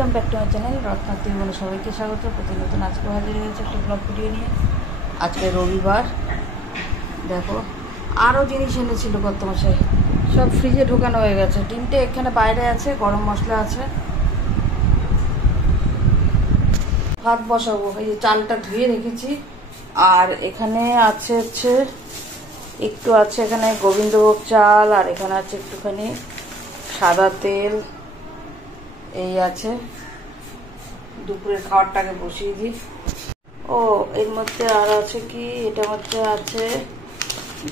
Welcome back to my channel Ratnatri বলে সবাইকে স্বাগত। প্রতি নতুন আজকে হাজির হয়েছে একটা ব্লগ ভিডিও নিয়ে। আজকে রবিবার, দেখো আরও জিনিস এনেছিল গত মাসে, সব ফ্রিজে ঢোকানো হয়ে গেছে। ডিমটা এখানে বাইরে আছে, গরম মশলা আছে, ভাত বসাবো। এই যে চালটা ধুয়ে রেখেছি, আর এখানে আছে একটু আছে এখানে গোবিন্দভোগ চাল, আর এখানে আছে একটুখানি সাদা তেল। এই আছে, দুপুরের খাবারটাকে বসিয়ে দিই। ও এর মধ্যে আর আছে কি, এটার মধ্যে আছে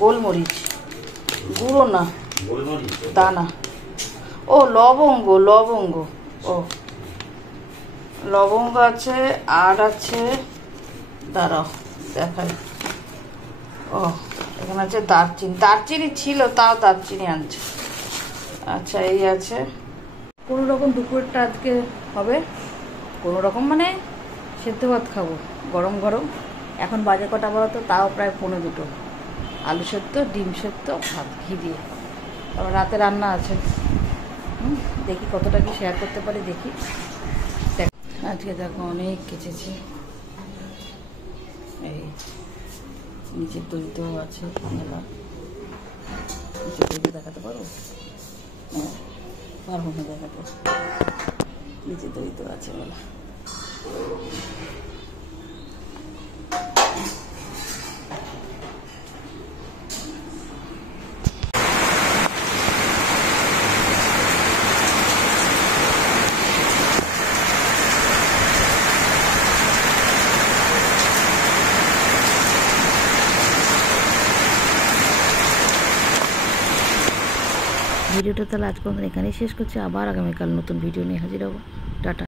গোলমরিচ, গুঁড়ো না দানা। ও লবঙ্গ, ও লবঙ্গ আছে, আর আছে দাঁড়াও দেখাই। ও এখানে আছে দারচিনি ছিল, তাও দারচিনি আনছে। আচ্ছা এই আছে। কোনো রকম দুপুরটা আজকে হবে, কোনো রকম মানে সেদ্ধ ভাত খাবো গরম গরম। এখন বাজে কটা বলো তো, তাও প্রায় 1:45। আলু সেদ্ধ, ডিম সেদ্ধ, ভাত ঘি দিয়ে। আবার রাতে রান্না আছে, দেখি কতটা কি শেয়ার করতে পারি, দেখি। আজকে দেখো অনেক কেচেছি। এই নিচের দড়িতেও আছে মেলা। নিচের দড়ি দেখাতে পারো? পারবো না দেখাতে, নিচের দড়িতেও আছে মেলা। ভিডিওটা তাহলে আজকে এখানেই শেষ করছি। আবার আগামীকাল নতুন ভিডিও নিয়ে হাজির হবো। টাটা।